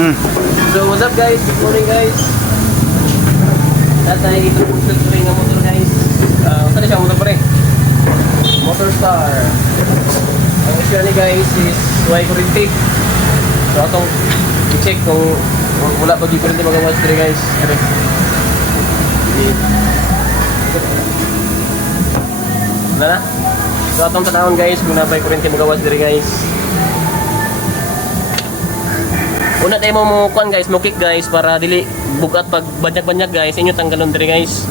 So what's up guys? Good morning guys. Tatay ito po sa ring ng motor guys. Saan na siya motor pa rin? Motor Star. Ang issue ni guys is why kurinti. So atong i-check kung wala pa di kurinti magawas dito guys. Wala na? So atong tanawon guys kung napay kurinti magawas dito guys. Una tayo mo kuan guys, mo kick guys para dili bugat pag banyak-banyak guys, inyo tanggalon diri guys.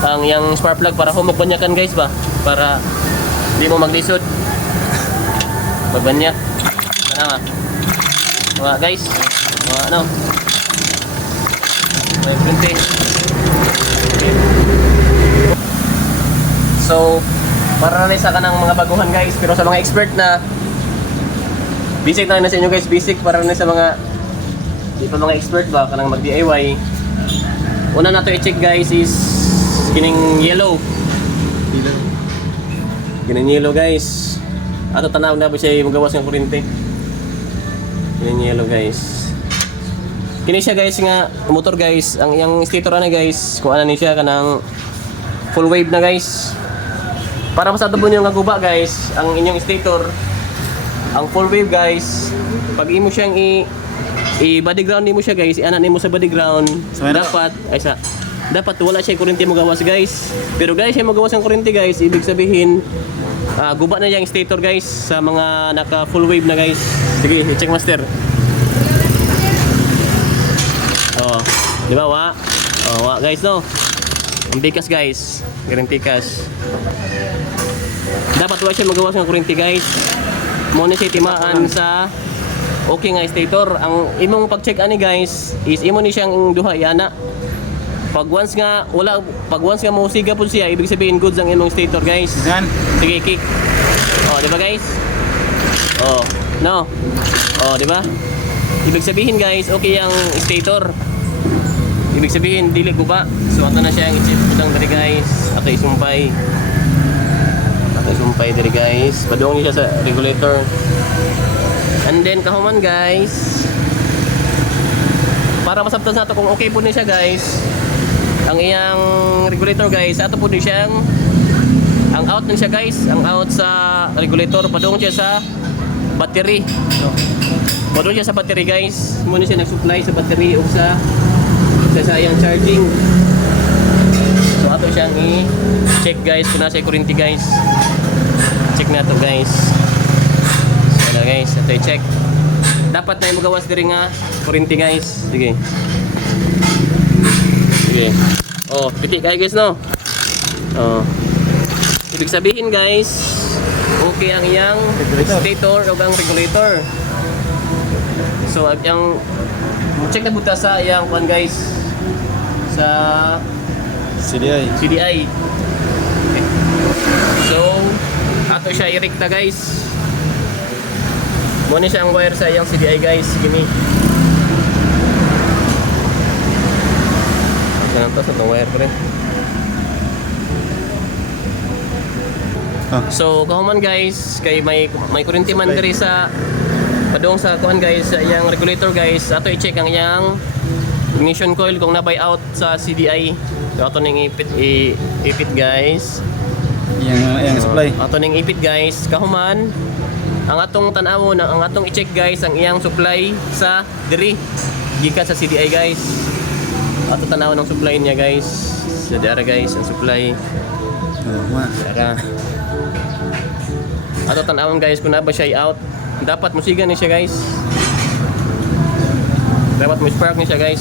Ang yang spark plug para humog banyakan guys ba, para di mo maglisod. Pagbanyak. Ana nga. Mga guys, mga ano. May printing. So, para na sa kanang mga baguhan guys, pero sa mga expert na basic na sa inyo guys, basic para na sa mga di pa mga expert ba kanang mag DIY. Una na to i-check guys is kining yellow. Kining yellow guys. Ato tanaw na ba siya magawas ng kuryente. Kining yellow guys. Kini siya guys nga motor guys, ang yang stator na guys, kung ano ni siya kanang full wave na guys. Para masadabon yung guba guys, ang inyong stator ang full wave guys, pag imo siyang i-body ground nimo siya guys, i-anak nimo sa body ground, so, dapat wala siya kuryente mo gawas guys. Pero guys, siya magawas ng kuryente guys, ibig sabihin guba na yung stator guys sa mga naka full wave na guys. Sige, i-check master. Oh, di ba wa? Oh, wa guys no. Ang bikas guys, guarantee cash. Dapat wala siya magawas ng kuryente guys. Mo ni siya timaan sa okay nga stator. Ang imong pag-check ani guys is imo ni siyang duha yana. Pag once nga mo siga pud siya, ibig sabihin goods ang imong stator guys. Sige, kick. Oh, di ba guys? Oh, no. Oh, di ba? Ibig sabihin guys, okay ang stator. Ibig sabihin dili guba. So ato na siya ang i-check pudang diri guys. Ato isumpay. Sumpay diri guys, padung niya sa regulator. And then kahuman guys, para masabtan sa ato kung okay po niya siya guys, ang iyang regulator guys, ato po niya siyang ang out niya guys, ang out sa regulator, padung siya sa battery. Padung siya sa battery guys, muna siya nag-supply sa battery o sa iyang charging. So ato siyang i-check guys kung nasa kuryente guys. Check na to guys. So na guys, ito i-check. Dapat na yung magawas diri nga kuryente guys. Sige. Sige. Oh, piti kayo guys no. Oh. Ibig sabihin guys, okay ang iyang stator o ang regulator. So ang check na buta sa iyang kuan guys. Sa CDI. Okay. So ato siya i-rekta guys. Muna siya ang wire sa iyang CDI guys. Gini. Saan to sa itong wire ko rin. So kahuman guys, kay may kuryente man diri sa padung sa kuan guys, sa iyang regulator guys. Ato i-check ang iyang ignition coil kung nabay out sa CDI. So ato ning ipit guys. Yang supply. Ato ning ipit guys, kahuman ang atong tan-awon, ang atong i-check guys ang iyang supply sa diri gikan sa CDI guys. Ato tan-awon ang supply niya guys. Sa dara guys ang supply. Dara. Ato tan-awon guys kung na ba siya out. Dapat musigan ni siya guys. Dapat mo spark ni siya guys.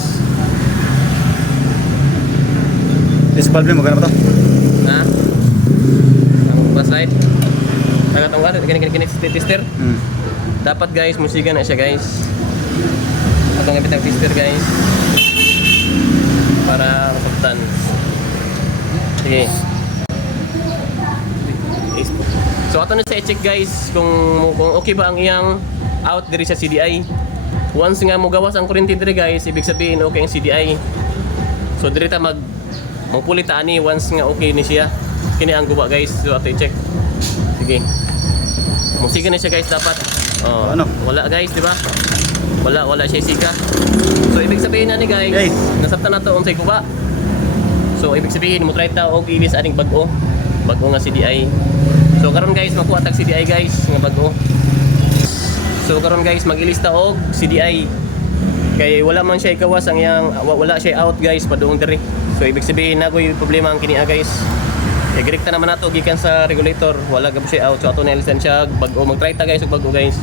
Is valve mo gana ba to? Ha? Flashlight. Tagatong ka, gini tester. Dapat guys, musigan na siya guys. Atong ipit ang tester guys. Para masabtan. Sige. So ato na sa i-check guys kung okay ba ang iyang out diri sa CDI. Once nga mo gawas ang kuryente diri guys, ibig sabihin okay ang CDI. So diri ta magpulit ani once nga okay ni siya. Kini ang guba guys, so ato i-check. Sige. Musiga na siya guys dapat. Oh, ano? Wala guys, di ba? Wala siya sika. So ibig sabihin na ni guys, Okay. nasabtan na to unsay kuba. So ibig sabihin mo try ta og ilis aning bag-o. Bag-o nga CDI. So karon guys makuha tag CDI guys nga bag-o. So karon guys mag-ilista og CDI. Kay wala man siya ikawas ang yang wala siya out guys padung diri. So ibig sabihin na koy problema ang kini guys. Direkta naman nato gikan sa regulator, wala gab siya out. So ato na lisensya bag-o mag-try ta guys og bag-o guys.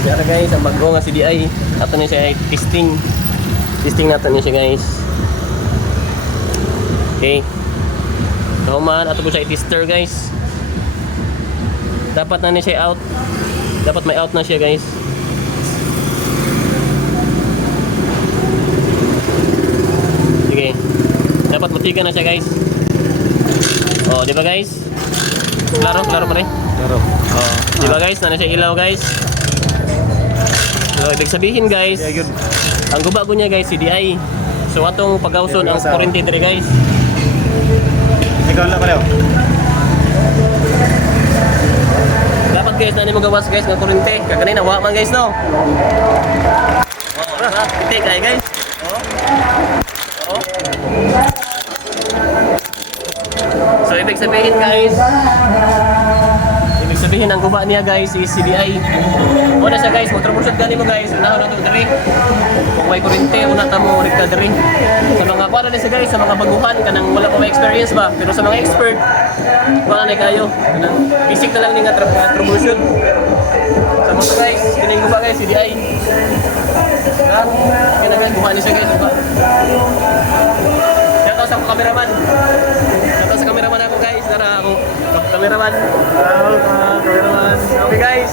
Diara guys ang bag-o nga CDI. Ato na siya testing. Testing natin niya siya guys. Okay. So man ato po siya i-tester guys. Dapat na niya siya out. Dapat may out na siya guys. Sige. Dapat matiga na siya guys. Oh, di ba guys? Klaro pa rin. Claro. Oh, di ba guys? Na siya ilaw guys. So, ibig sabihin guys, Yeah, good. ang guba ko niya guys, CDI. So, atong pagawson ang kurente diri guys. Ikaw lang pala. Dapat guys, na mo gawas guys ng kurente. Kaganina, wa man guys no. Oh, ha? Pitik kay guys. Oh. Oh. So, ibig sabihin guys, ang guba niya guys is CDI. Una siya guys, mag-troubleshoot gani mo guys. Unahan nato diri. Kung may kurente, una ta mo rin ka diri. Sa mga para na siya guys, sa mga baguhan kanang wala pa may experience ba. Pero sa mga expert, wala na kayo. Kanang basic na lang ni nga troubleshoot. Sa mga guys, kining guba guys, CDI. Ha? Kaya guys, guba ni siya guys. Guba. Shout out sa cameraman. Shout out sa cameraman ako guys. Dara ako cameraman. Cameraman. Okay guys.